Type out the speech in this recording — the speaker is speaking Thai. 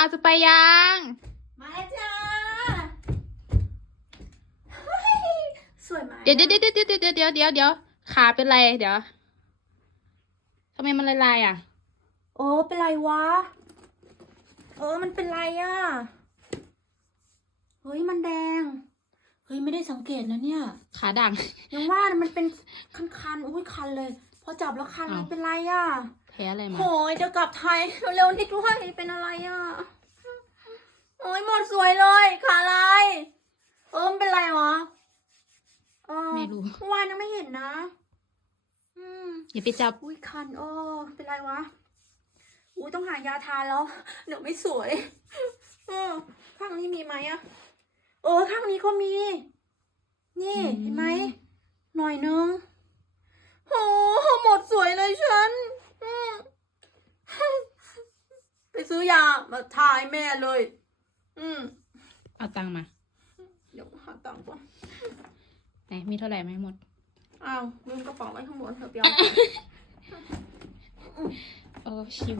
าวจะไปยัง มาแล้วจ้าเฮ้ยสวยไหมเดี๋ยวเดี๋ยวเดี๋ยวเดี๋ยวเดี๋ยวเดี๋ยวเดี๋ยวเดี๋ยวขาเป็นไรเดี๋ยวทำไมมันลายๆอะ โอ้เป็นไรวะ เออมันเป็นไรอะ เฮ้ยมันแดง เฮ้ยไม่ได้สังเกตนะเนี่ย ขาด่าง ยังว่ามันเป็นคันๆอุ้ยคันเลย พอจับแล้วคันมันอ้าวเป็นไรอะแพ้อะไรมาโอ้ยจะกลับไทยเร็วๆนิดด้วยเป็นอะไรอะโอ้ยหมดสวยเลยขาลายเออมันเป็นไรวะเออไม่รู้เมื่อวานยังไม่เห็นนะ อืม อย่าไปจับอุ้ยคันโอ้เป็นไรวะอุ้ยต้องหายาทานแล้ว เดี๋ยวไม่สวยเออข้างนี้มีไหมอะเออข้างนี้ก็มี นี่อืมเห็นไหมหน่อยนึงโอ้หมดสวยเลยฉันอืม ไป ซื้อยามาทายแม่เลย อืมเอาตังค์มา เดี๋ยวหาตังค์ก่อนไหนมีเท่าไหร่ไหมหมด อ้าวลืมกระเป๋าไว้ข้างบนเถอะเปียว โอ้ชิว